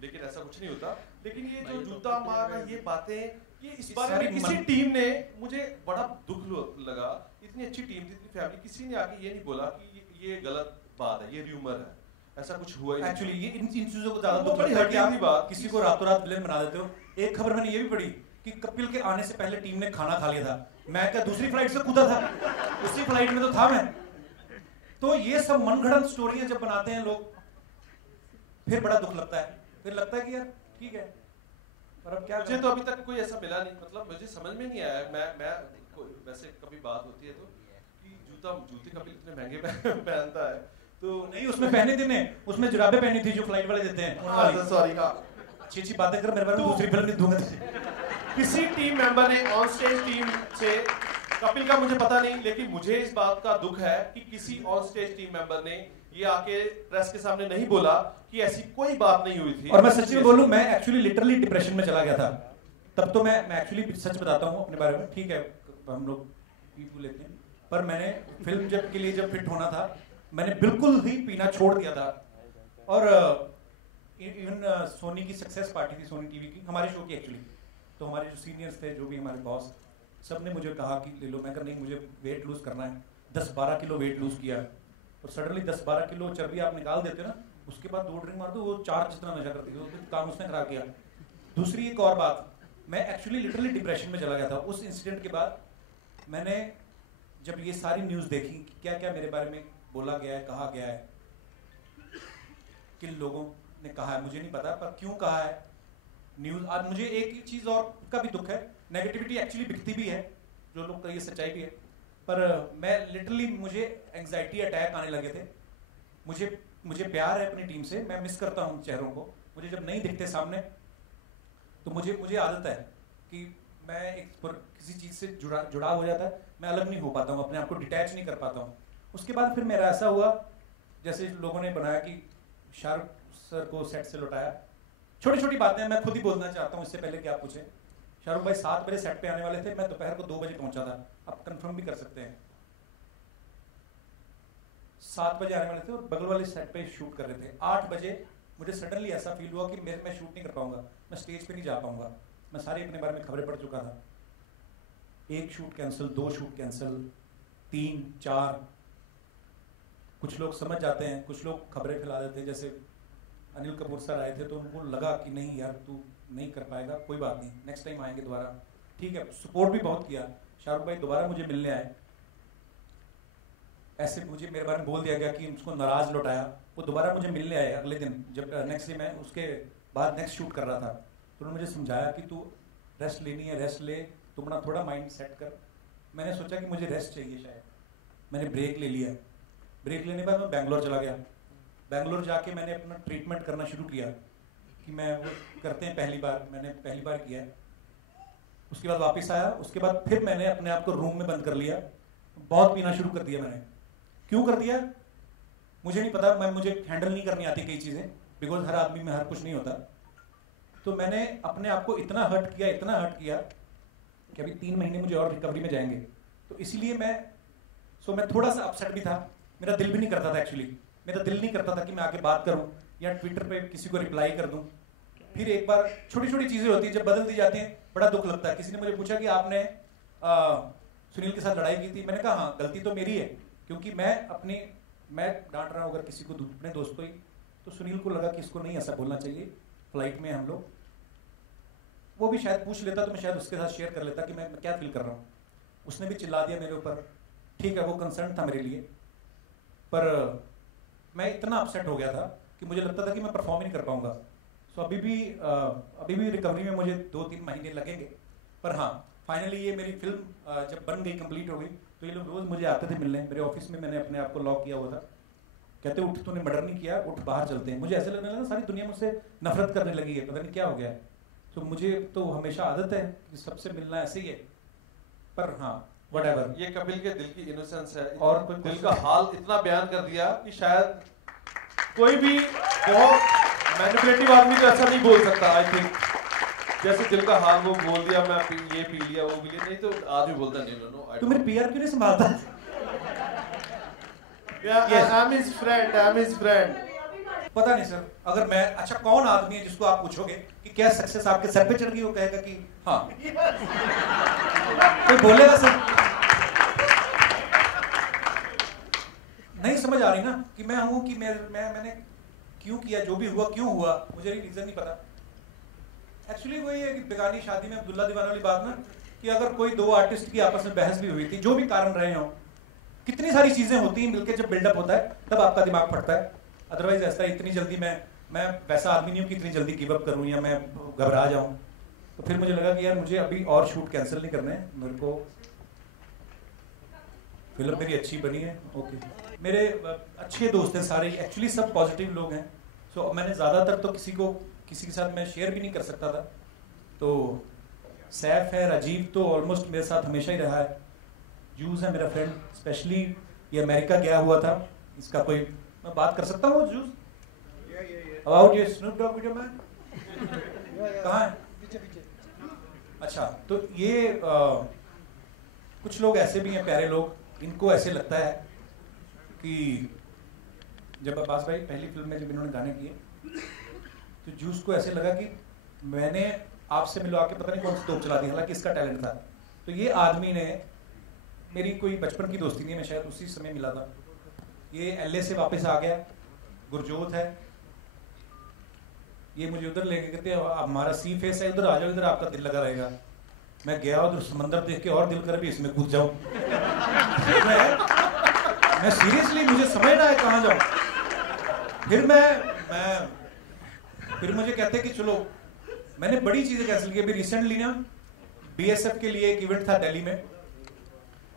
लेकिन ऐसा कुछ नहीं होता। लेकिन ये जो जूता मारना, ये बातें, ये इस बारे में किसी टीम ने, मुझे बड़ा दुख लगा, इतनी अच्छी टीम थी, इतनी फैमिली, किसी ने आके ये नहीं बोला कि ये गलत बात है, ये र्यूमर है, ऐसा कुछ हुआ ही नहीं। एक्चुअली ये इन चीजों को ज्यादा दुख लगता है कि आप बात किसी को रातों रात विलेन बना देते हो। एक खबर मैंने ये भी पढ़ी कि कपिल के आने से पहले टीम ने खाना खा लिया था, मैं क्या दूसरी फ्लाइट से कूदा था, उसी फ्लाइट में तो था मैं। तो ये सब मनगढ़ंत स्टोरियां जब बनाते हैं लोग, फिर बड़ा दुख लगता है, फिर लगता है कि यार ठीक है, पर अब क्या। मुझे तो अभी तक कोई ऐसा मिला नहीं, मतलब मुझे समझ में नहीं आया। मैं वैसे कभी बात होती है तो कि जूते कपिल इतने महंगे पहनता है, तो नहीं उसमें पहने थे ने, उसमें जुराबे पहनी थी जो फ्लाइट वाले देते हैं। सॉरी, अच्छी बातें कर, मेरे बारे में दूसरी फिल्म नहीं दूंगा। किसी टीम मेंबर ने ऑन स्टेज टीम से, कपिल का मुझे पता नहीं, लेकिन मुझे इस बात का दुख है कि किसी ऑन स्टेज टीम मेंबर ने ये आके प्रेस के सामने नहीं बोला कि ऐसी कोई बात नहीं हुई थी। और मैं सच में बोलूं, मैं एक्चुअली लिटरली डिप्रेशन में चला गया था तब। तो मैं एक्चुअली सच बताता हूँ अपने बारे में, ठीक है हम लोग पी लेते हैं, पर मैंने फिल्म के लिए जब फिट होना था, मैंने बिल्कुल ही पीना छोड़ दिया था। और इवन सोनी की सक्सेस पार्टी थी, सोनी टीवी की, हमारे शो की एक्चुअली, तो हमारे जो सीनियर्स थे, जो भी हमारे बॉस, सब ने मुझे कहा कि ले लो। मैं कहा नहीं, मुझे वेट लूज करना है। 10-12 किलो वेट लूज किया, और सडनली 10-12 किलो चर्बी आप निकाल देते ना, उसके बाद 2 ड्रिंक मार दो, वो 4 जितना नशा करती थी, तो काम उसने खराब किया। दूसरी एक और बात, मैं एक्चुअली लिटरली डिप्रेशन में चला गया था उस इंसिडेंट के बाद। मैंने जब ये सारी न्यूज़ देखी कि क्या क्या मेरे बारे में बोला गया है, कहा गया है, किन लोगों ने कहा है मुझे नहीं पता, पर क्यों कहा है न्यूज़। आज मुझे एक चीज़ और का भी दुख है, नेगेटिविटी एक्चुअली बिकती भी है, जो लोग का ये सच्चाई भी है, पर मैं लिटरली, मुझे एंग्जाइटी अटैक आने लगे थे, मुझे मुझे प्यार है अपनी टीम से, मैं मिस करता हूँ चेहरों को, मुझे जब नहीं दिखते सामने तो मुझे आदत है कि मैं किसी चीज़ से जुड़ा हो जाता है, मैं अलग नहीं हो पाता हूँ, अपने आप को डिटैच नहीं कर पाता हूँ। उसके बाद फिर मेरा ऐसा हुआ, जैसे लोगों ने बनाया कि शाहरुख सर को सेट से लौटाया, छोटी छोटी बातें मैं खुद ही बोलना चाहता हूँ इससे पहले कि आप पूछें। शाहरुख भाई 7 बजे सेट पे आने वाले थे, मैं दोपहर को 2 बजे पहुंचा था, आप कंफर्म भी कर सकते हैं। 7 बजे आने वाले थे और बगल वाले सेट पे शूट कर रहे थे। 8 बजे मुझे सडनली ऐसा फील हुआ कि मैं शूट नहीं कर पाऊंगा, मैं स्टेज पे नहीं जा पाऊंगा। मैं सारी अपने बारे में खबरें पढ़ चुका था, 1 शूट कैंसिल, 2 शूट कैंसिल, 3, 4। कुछ लोग समझ जाते हैं, कुछ लोग खबरें फैला देते हैं। जैसे अनिल कपूर सर आए थे तो उनको लगा कि नहीं यार तू नहीं कर पाएगा, कोई बात नहीं, नेक्स्ट टाइम आएंगे दोबारा, ठीक है। सपोर्ट भी बहुत किया। शाहरुख भाई दोबारा मुझे मिलने आए, ऐसे मुझे मेरे बारे में बोल दिया गया कि उसको नाराज लौटाया, वो दोबारा मुझे मिलने आए अगले दिन, जब नेक्स्ट डे मैं उसके बाद नेक्स्ट शूट कर रहा था। तो उन्होंने मुझे समझाया कि तू रेस्ट लेनी है, रेस्ट ले, तू अपना थोड़ा माइंड सेट कर। मैंने सोचा कि मुझे रेस्ट चाहिए, शायद मैंने ब्रेक ले लिया। ब्रेक लेने के बाद मैं बैंगलोर चला गया। बैंगलोर जाके मैंने अपना ट्रीटमेंट करना शुरू किया कि मैं वो करते हैं मैंने पहली बार किया है। उसके बाद वापस आया, उसके बाद फिर मैंने अपने आप को रूम में बंद कर लिया, बहुत पीना शुरू कर दिया। मैंने क्यों कर दिया मुझे नहीं पता, मुझे हैंडल नहीं करनी आती कई चीज़ें, बिकॉज हर आदमी में हर कुछ नहीं होता। तो मैंने अपने आप को इतना हर्ट किया कि अभी 3 महीने मुझे और रिकवरी में जाएंगे। तो इसीलिए मैं थोड़ा सा अपसेट भी था, मेरा दिल भी नहीं करता था एक्चुअली, मेरा दिल नहीं करता था कि मैं आके बात करूं या ट्विटर पे किसी को रिप्लाई कर दूं। फिर एक बार छोटी छोटी चीज़ें होती हैं, जब बदल दी जाती हैं बड़ा दुख लगता है। किसी ने मुझे पूछा कि आपने सुनील के साथ लड़ाई की थी, मैंने कहा हाँ, गलती तो मेरी है, क्योंकि मैं डांट रहा हूँ अगर किसी को, अपने दोस्त को ही, तो सुनील को लगा कि इसको नहीं ऐसा बोलना चाहिए। फ्लाइट में हम लोग, वो भी शायद पूछ लेता तो मैं शायद उसके साथ शेयर कर लेता कि मैं क्या फील कर रहा हूँ। उसने भी चिल्ला दिया मेरे ऊपर, ठीक है वो कंसर्न था मेरे लिए, पर मैं इतना अपसेट हो गया था कि मुझे लगता था कि मैं परफॉर्म ही नहीं कर पाऊंगा। सो अभी भी रिकवरी में मुझे 2-3 महीने लगेंगे। पर हाँ, फाइनली ये मेरी फिल्म जब बन गई, कंप्लीट हो गई, तो ये लोग रोज मुझे आते थे मिलने। मेरे ऑफिस में मैंने अपने आप को लॉक किया हुआ था, कहते उठ, तूने मर्डर नहीं किया, उठ बाहर चलते हैं। मुझे ऐसे लगने लगा सारी दुनिया मुझसे नफरत करने लगी है, पता नहीं क्या हो गया है। तो मुझे तो हमेशा आदत है कि सबसे मिलना ऐसे ही है, पर हाँ व्हाटएवर। ये कपिल के दिल की इनोसेंस है, और दिल का हाल इतना बयान कर दिया कि शायद कोई भी बहुत मैनिपुलेटिव आदमी तो ऐसा नहीं बोल सकता। आई थिंक जैसे दिल का हाल वो बोल दिया, मैं ये पी लिया वो पी लिया, नहीं तो आदमी बोलता नहीं। नो तू मेरे पीआर क्यों नहीं संभालता? I'm his friend. पता नहीं सर, अगर मैं, अच्छा कौन आदमी है जिसको आप पूछोगे कि क्या सक्सेस आपके सर पे चढ़ गई, वो कहेगा कि हाँ। कोई बोलेगा सर? नहीं समझ आ रही ना कि मैं हूं कि मैंने क्यों किया, जो भी हुआ क्यों हुआ, मुझे रीजन नहीं पता। एक्चुअली वही है कि बेगानी शादी में अब्दुल्ला दीवाना वाली बात ना, कि अगर कोई 2 आर्टिस्ट की आपस में बहस भी हुई थी, जो भी कारण रहे हो, कितनी सारी चीजें होती हैं मिलकर, जब बिल्डअप होता है तब आपका दिमाग फटता है। अदरवाइज ऐसा इतनी जल्दी मैं वैसा आदमी नहीं हूँ कि इतनी जल्दी गिव अप करूँ या मैं घबरा जाऊँ। तो फिर मुझे लगा कि यार मुझे अभी और शूट कैंसिल नहीं करने, मेरे को फिल्म मेरी अच्छी बनी है। ओके, मेरे अच्छे दोस्त हैं सारे, एक्चुअली सब पॉजिटिव लोग हैं। सो मैंने ज़्यादातर तो किसी के साथ मैं शेयर भी नहीं कर सकता था। तो सैफ है, राजीव तो ऑलमोस्ट मेरे साथ हमेशा ही रहा है, जूस है मेरा फ्रेंड, स्पेशली ये अमेरिका गया हुआ था, इसका कोई मैं बात कर सकता हूँ जूस अबाउट ये स्नूप डॉग वीडियो में कहाँ है? अच्छा, तो ये कुछ लोग ऐसे भी हैं प्यारे लोग, इनको ऐसे लगता है कि जब अब्बास भाई पहली फिल्म में जब इन्होंने गाने किए तो जूस को ऐसे लगा कि मैंने आपसे मिलवा के पता नहीं कौन सी तोप चला दी, हालांकि इसका टैलेंट था। तो ये आदमी ने, मेरी कोई बचपन की दोस्ती नहीं है, मैं शायद उसी समय मिला था, ये एलए से वापस आ गया, गुरजोत है, ये मुझे उधर लेके कहते हमारा सी फेस है, उधर आ जाओ, इधर आपका दिल लगा रहेगा। मैं गया उधर समंदर देख के और दिल कर भी इसमें कूद जाऊं। मैं सीरियसली, मुझे समझ ना आए कहाँ जाऊं। फिर मुझे कहते कि चलो, मैंने बड़ी चीजें कैंसिल की। अभी रिसेंटली ना बीएसएफ के लिए एक इवेंट था दिल्ली में,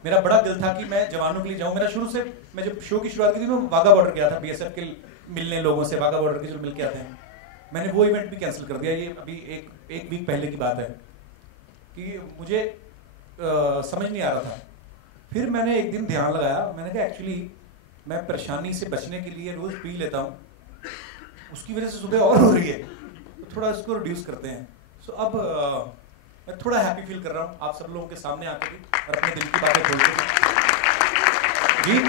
मेरा बड़ा दिल था कि मैं जवानों के लिए जाऊं। मेरा शुरू से, मैं जब शो की शुरुआत की थी मैं वाघा बॉर्डर गया था बीएसएफ के मिलने लोगों से, वाघा बॉर्डर के जो मिल के आते हैं, मैंने वो इवेंट भी कैंसिल कर दिया। ये अभी एक वीक पहले की बात है कि मुझे समझ नहीं आ रहा था। फिर मैंने एक दिन ध्यान लगाया, मैंने कहा एक्चुअली मैं परेशानी से बचने के लिए रोज पी लेता हूँ, उसकी वजह से सुबह और हो रही है, तो थोड़ा इसको रिड्यूस करते हैं। सो अब मैं थोड़ा हैप्पी फील कर रहा हूँ आप सब लोगों के सामने आकर और अपने दिल की बातें खोल के। जी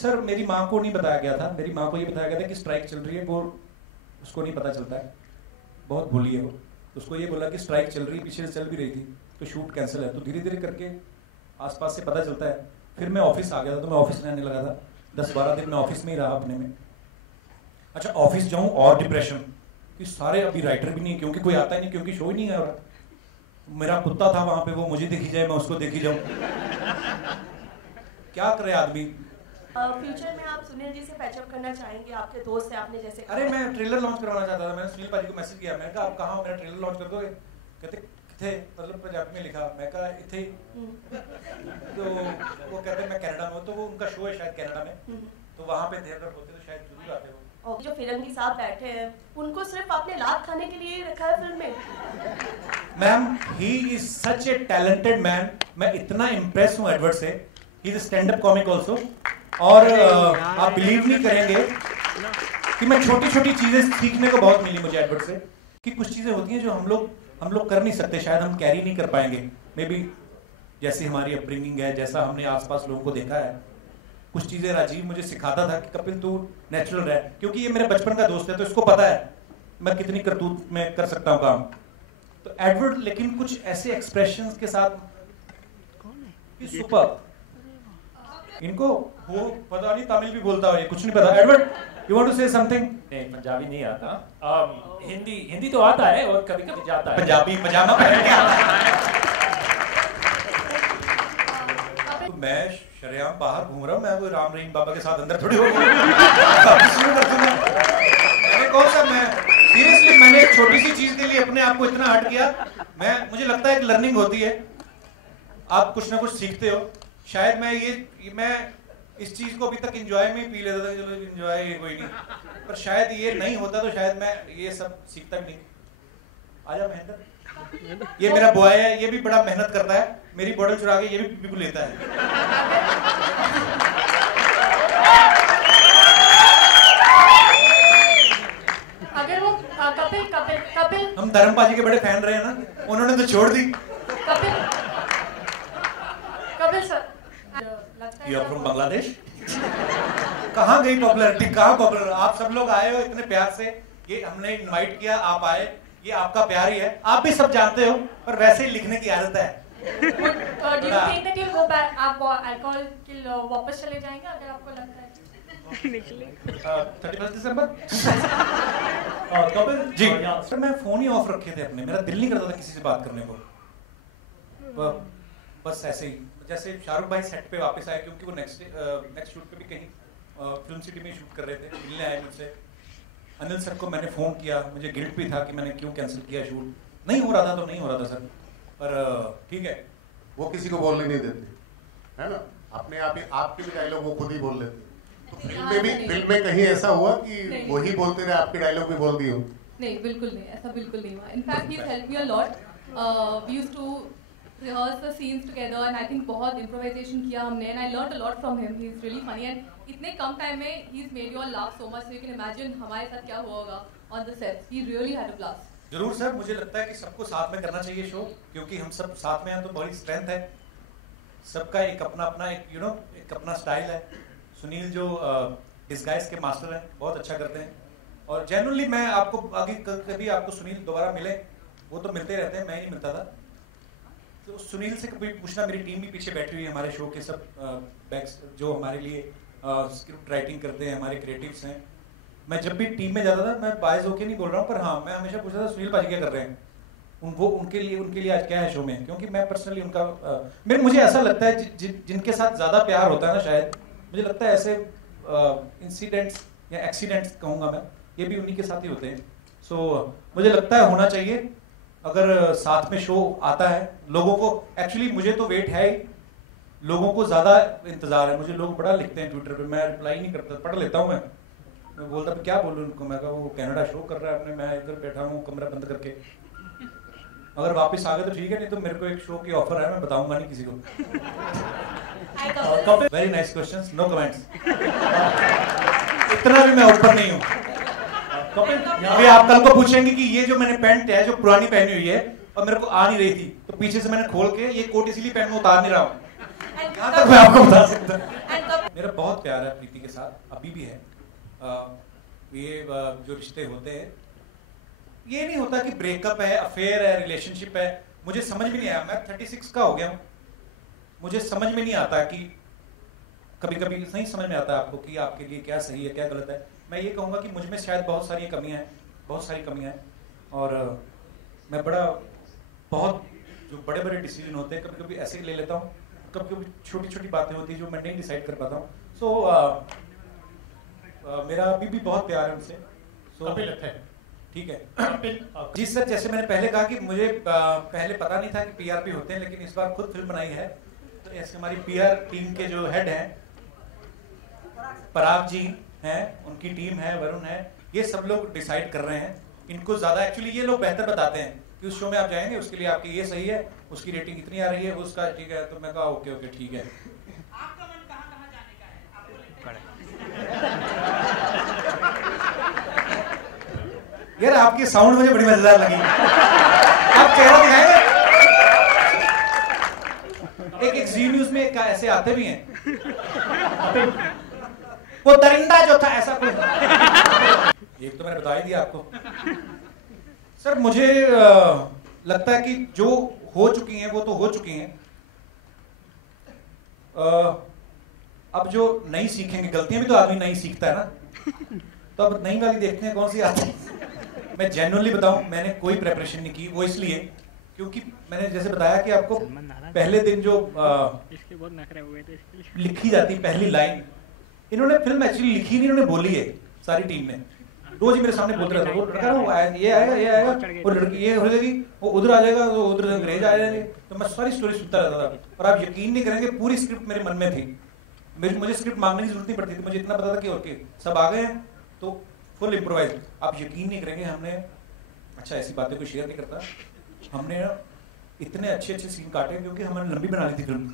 सर, मेरी माँ को नहीं बताया गया था, मेरी माँ को ये बताया गया था कि स्ट्राइक चल रही है, वो उसको नहीं पता चलता है, बहुत भोली है वो। उसको ये बोला कि स्ट्राइक चल रही है, पीछे से चल भी रही थी, तो शूट कैंसिल है। तो धीरे धीरे करके आसपास से पता चलता है। फिर मैं ऑफिस आ गया था, तो मैं ऑफिस में आने लगा था, 10-12 दिन मैं ऑफिस में ही रहा अपने में। अच्छा, ऑफिस जाऊं और डिप्रेशन कि सारे अभी राइटर भी नहीं, क्योंकि कोई आता ही नहीं, क्योंकि शो ही नहीं है। और मेरा कुत्ता था वहां पे, वो मुझे देखी जाए, मैं उसको देखी जाऊं। क्या करे आदमी। फ्यूचर में आप सुनील जी से पैचअप करना चाहेंगे? आपके दोस्त हैं, आपने जैसे अरे मैं ट्रेलर लॉन्च करवाना चाहता था, मैंने सुनील पाजी को मैसेज किया, मैंने कहा आप कहाँ हो, मेरा ट्रेलर लॉन्च कर दोगे? कहते थे, मतलब पंजाबी में लिखा, मैं कहा इथे। तो वो कहते मैं कनाडा में हूँ, तो वो उनका शो है शायद कनाडा में, तो वहाँ पे थे, अगर होते तो शायद जरूर आते वो। और जो फिरंगी साहब बैठे हैं, उनको सिर्फ आपने लात खाने के लिए रखा है फिल्म में? Ma'am, he is such A talented man. मैं इतना इम्प्रेस हूँ एडवर्ड से, he is a stand up comic also. और आप बिलीव नहीं करेंगे कि मैं छोटी छोटी चीजें सीखने को बहुत मिली मुझे एडवर्ड से, कि कुछ चीजें होती हैं जो हम लोग कर नहीं सकते, शायद हम कैरी नहीं कर पाएंगे, मे बी जैसी हमारी अपब्रिंगिंग है, जैसा हमने आसपास लोगों को देखा है। कुछ चीजें राजीव मुझे सिखाता था कि कपिल तू नेचुरल रह, क्योंकि ये मेरे बचपन का दोस्त है, तो इसको पता है मैं कितनी करतूत में कर सकता हूँ काम। तो एडवर्ड लेकिन कुछ ऐसे एक्सप्रेशंस के साथ सुपर, इनको वो पता नहीं तमिल भी बोलता है, कुछ नहीं पता। Edward, you want to say something? नहीं, पंजाबी नहीं आता। हिंदी तो आता है और कभी कभी जाता है। पंजाबी पजामा पहन के आता है। तो मैं शरेआम बाहर घूम रहा हूँ, मैं वो राम रहीम बाबा के साथ अंदर थोड़ी हो गया। मैंने कौन सा, मैं सीरियसली मैंने एक छोटी सी चीज के लिए अपने आप को इतना हट किया। मुझे लगता है एक लर्निंग होती है, आप कुछ ना कुछ सीखते हो। शायद मैं इस चीज को अभी तक एंजॉय में ही पी लेता था, चलो एंजॉय कोई नहीं, पर शायद ये नहीं होता तो शायद मैं ये सब सीखता भी नहीं। आजा महेंद्र, ये मेरा बॉय है, ये भी बड़ा मेहनत करता है, मेरी बॉटल चुरा के ये भी पी लेता है। अगर वो कपिल हम धर्मपाजी के बड़े फैन रहे हैं ना, उन्होंने तो छोड़ दी। Kapil sir, you are from Bangladesh? कहाँ गई पॉपुलैरिटी, कहाँ पॉपुलर? आप सब लोग आए हो इतने प्यार से, ये हमने इनवाइट किया, आप आए, ये आपका प्यार ही है। आप भी सब जानते हो, पर वैसे ही लिखने की आदत है। do you think that you'll go back? आप अल्कोहल के वापस चले जाएंगे अगर आपको लगता है? 31 दिसंबर। कपिल जी, सर मैं फोन ही ऑफ रखे थे अपने, मेरा दिल नहीं करता था किसी से बात करने को। बस ऐसे ही, जैसे शाहरुख भाई सेट पे वापस आए, क्योंकि वो नेक्स्ट शूट पे भी कहीं फिल्म सिटी में शूट कर रहे थे, मिलने आए मुझसे। अनिल सर को मैंने फोन किया, मुझे गिल्ट भी था कि मैंने क्यों कैंसिल किया शूट, नहीं हो रहा था तो नहीं हो रहा था सर, पर ठीक है। वो किसी को बोलने नहीं देते, है ना, अपने आप ही आपके भी डायलॉग वो खुद ही बोल लेते। तो फिल्म में कहीं ऐसा हुआ कि वही बोलते रहे, आपके डायलॉग भी बोल दिए हो? नहीं, बिल्कुल नहीं, ऐसा बिल्कुल नहीं हुआ। In fact he help me a lot. We used to rehearse the scenes together and I think बहुत improvisation किया हमने and I learned a lot from him. He is really funny and इतने कम टाइम में he's made you all laugh so much, so you can imagine हमारे साथ क्या हुआ होगा on the set. He really had a blast. जरूर sir, मुझे लगता है कि सबको साथ में करना चाहिए शो, क्योंकि हम सब साथ में हैं तो बड़ी स्ट्रेंथ है। सबका एक अपना एक एक अपना स्टाइल है। सुनील जो डिस्गाइज के मास्टर हैं, बहुत अच्छा करते हैं, और जेन्युइनली मैं आपको आगे कभी आपको सुनील दोबारा मिले, वो तो मिलते रहते हैं, मैं ही नहीं मिलता था, तो सुनील से कभी पूछना। मेरी टीम भी पीछे बैठी हुई है, हमारे शो के सब बैक्स जो हमारे लिए स्क्रिप्ट राइटिंग करते हैं, हमारे क्रिएटिव्स हैं। मैं जब भी टीम में जाता था, मैं बायस होके नहीं बोल रहा हूँ, पर हाँ मैं हमेशा पूछता था सुनील पाजी क्या कर रहे हैं, उनके लिए आज क्या है शो में, क्योंकि मैं पर्सनली उनका मुझे ऐसा लगता है जिनके साथ ज्यादा प्यार होता है ना, शायद मुझे लगता है ऐसे इंसिडेंट्स या एक्सीडेंट्स कहूँगा मैं, ये भी उन्हीं के साथ ही होते हैं। सो मुझे लगता है होना चाहिए, अगर साथ में शो आता है लोगों को। एक्चुअली मुझे तो वेट है ही, लोगों को ज्यादा इंतजार है। मुझे लोग बड़ा लिखते हैं ट्विटर पे, मैं रिप्लाई नहीं करता, पढ़ लेता हूँ मैं, मैं बोलता क्या बोलूँ उनको, मैं कहा वो कनाडा शो कर रहा है अपने, मैं इधर बैठा हूँ कमरा बंद करके। अगर वापस आ गए तो ठीक है, नहीं तो मेरे को एक शो की ऑफर है, मैं बताऊंगा नहीं किसी को। Very nice questions, no comments. इतना भी मैं ऊपर नहीं हूँ। अभी आप कल को पूछेंगे कि ये जो मैंने पैंट है जो पुरानी पहनी हुई है और मेरे को आ नहीं रही थी, तो पीछे से मैंने खोल के ये कोट इसलिए पहन में उतार नहीं रहा हूँ। यहाँ तक मैं आपको बता सकता हूँ। मेरा बहुत प्यार है प्रीति के साथ, अभी भी है। ये जो रिश्ते होते हैं, ये नहीं होता कि ब्रेकअप है, अफेयर है, रिलेशनशिप है। मुझे समझ में नहीं आया, मैं 36 का हो गया हूँ, मुझे समझ में नहीं आता कि कभी कभी नहीं समझ में आता आपको कि आपके लिए क्या सही है क्या गलत है। मैं ये कहूँगा कि मुझ में शायद बहुत सारी कमियाँ हैं, बहुत सारी कमियाँ हैं, और मैं बहुत जो बड़े बड़े डिसीजन होते हैं कभी कभी ऐसे ही ले लेता हूँ, कभी कभी छोटी छोटी बातें होती हैं जो मैं नहीं डिसाइड कर पाता हूँ। सो मेरा अभी भी बहुत प्यार है उनसे। ठीक है जी सर, जैसे मैंने पहले कहा कि मुझे पहले पता नहीं था कि पीआरपी होते हैं, लेकिन इस बार खुद फिल्म बनाई है, तो ऐसे हमारी पीआर टीम के जो हेड हैं, पराग जी हैं, उनकी टीम है, वरुण है, ये सब लोग डिसाइड कर रहे हैं। इनको ज्यादा एक्चुअली ये लोग बेहतर बताते हैं कि उस शो में आप जाएंगे, उसके लिए आपकी ये सही है, उसकी रेटिंग इतनी आ रही है, उसका ठीक है। तो मैं कहा ओके ओके ठीक है। यार आपकी साउंड मुझे बड़ी मजेदार लगी। आप चेहरा दिखाएंगे? एक जी न्यूज में ऐसे आते भी हैं, वो दरिंदा जो था ऐसा कुछ। एक तो मैंने बता ही दिया आपको। सर मुझे लगता है कि जो हो चुकी हैं वो तो हो चुकी हैं। अब जो नहीं सीखेंगे, गलतियां भी तो आदमी नहीं सीखता है ना, तो अब नई वाली देखते हैं कौन सी आती है। मैं जेन्युइनली बताऊं, मैंने कोई प्रिपरेशन नहीं की, वो इसलिए क्योंकि मैंने जैसे बताया कि आपको पहले दिन जो लिखी जाती पहली लाइन, इन्होंने फिल्म एक्चुअली लिखी नहीं, इन्होंने बोली है सारी टीम ने। रोज ही मेरे सामने बोलते रहते, वो लड़का ये आएगा, वो लड़की ये हो जाएगी, वो उधर आ जाएगा, वो उधर अंग्रेज आ जाएंगे। तो मैं सारी स्टोरी सुनता रहता था, और आप यकीन नहीं करेंगे पूरी स्क्रिप्ट मेरे मन में थी। मुझे स्क्रिप्ट मांगने की जरूरत नहीं पड़ती थी, मुझे इतना पता था कि ओके सब आ गए हैं तो फुल इम्प्रोवाइज। आप यकीन नहीं करेंगे, हमने अच्छा ऐसी बातें कोई शेयर नहीं करता, हमने इतने अच्छे अच्छे सीन काटे क्योंकि हमने लंबी बना ली थी फिल्म।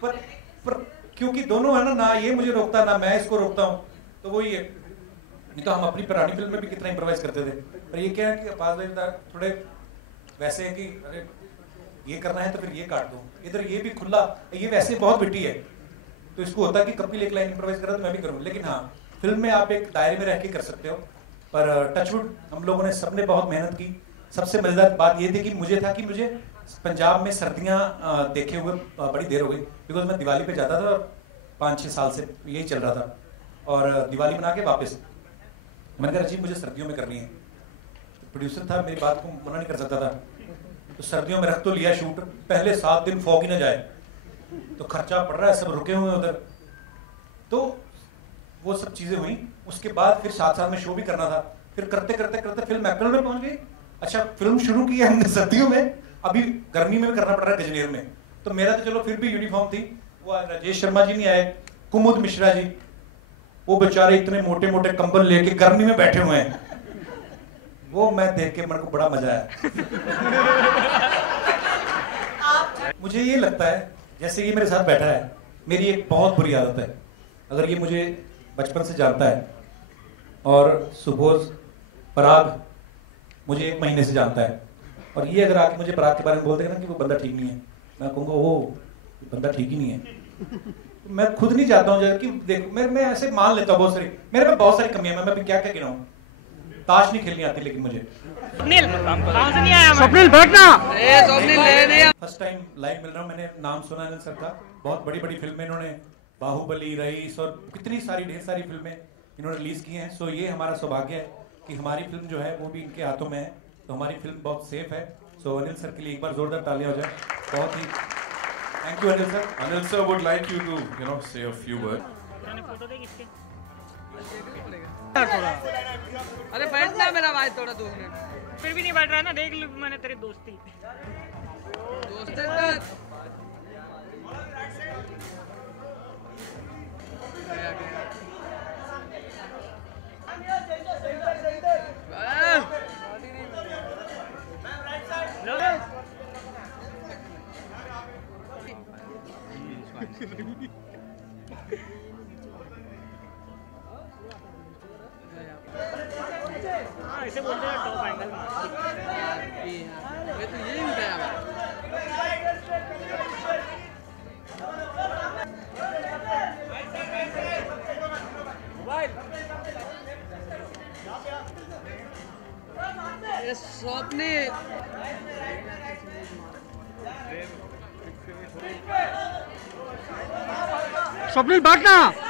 पर क्योंकि दोनों है ना ये मुझे रोकता ना मैं इसको रोकता हूँ, तो वही है। नहीं तो हम अपनी पुरानी फिल्म में भी कितना इम्प्रोवाइज करते थे। पर ये क्या है कि अब्बास भाई थोड़े वैसे है कि अरे ये करना है तो फिर ये काट दो, इधर ये भी खुला, ये वैसे बहुत बिटी है, तो इसको होता है कि कपिल एक लाइन इम्प्रोवाइज करा तो मैं भी करूँ। लेकिन हाँ, फिल्म में आप एक दायरे में रह के कर सकते हो। पर टचवुड हम लोगों ने सबने बहुत मेहनत की। सबसे मजेदार बात ये थी कि मुझे पंजाब में सर्दियाँ देखे हुए बड़ी देर हो गई, बिकॉज मैं दिवाली पे जाता था 5-6 साल से यही चल रहा था, और दिवाली मना के वापस मैंने कहा अजीब मुझे सर्दियों में करनी है। तो प्रोड्यूसर था, मेरी बात को मना नहीं कर सकता था, तो सर्दियों में रख तो लिया शूट। पहले 7 दिन फॉग ही ना जाए, तो खर्चा पड़ रहा है, सब रुके हुए उधर, तो वो सब चीजें हुई। उसके बाद फिर साथ में शो भी करना था, फिर करते करते करते फिल्म अप्रैल में पहुंच गई। अच्छा फिल्म शुरू की है हमने सर्दियों में, अभी गर्मी में भी करना पड़ रहा है गजनेर में। तो मेरा तो चलो फिर भी यूनिफॉर्म थी। वो राजेश शर्मा जी नहीं आए, कुमुद मिश्रा जी, वो बेचारे इतने मोटे मोटे कंबल लेके गर्मी में बैठे हुए हैं, वो मैं देख के मेरे को बड़ा मजा आया। मुझे ये लगता है जैसे ये मेरे साथ बैठा है, मेरी एक बहुत बुरी आदत है। अगर ये मुझे बचपन से जानता है, और सपोज पराग मुझे 1 महीने से जानता है, और ये अगर आके मुझे पराग के बारे में बोल देगा ना कि वो बंदा ठीक नहीं है, मैं कहूँगा वो बंदा ठीक ही नहीं है। मैं खुद नहीं चाहता हूँ कि देखो मैं ऐसे मान लेता हूँ बहुत सारी, मेरे में बहुत सारी कमियां हैं, मैं क्या क्या गिनाऊं। ताश नहीं खेलनी आती लेकिन मुझे। स्वप्निल बैठना। फर्स्ट टाइम लाइव मिल रहा हूँ, मैंने नाम सुना अनिल सर का, बहुत बड़ी बड़ी फिल्में इन्होंने, बाहुबली, रईस और कितनी सारी ढेर सारी फिल्में इन्होंने रिलीज की हैं। सो ये हमारा सौभाग्य है कि हमारी फिल्म जो है वो भी इनके हाथों में है, तो हमारी फिल्म बहुत सेफ है। सो अनिल सर के लिए एक बार जोरदार तालियां हो जाए। बहुत ही thank you Anil sir. Anil sir would like you to say a few words. अरे बैठना मेरा भाई थोड़ा 2 मिनट। फिर भी नहीं बैठ रहा ना, देख लो मैंने तेरी दोस्ती। हाँ ऐसे बोलते हैं टॉप एंगल मैं तो यही बताया स्वप्ने स्वप्निल बैठना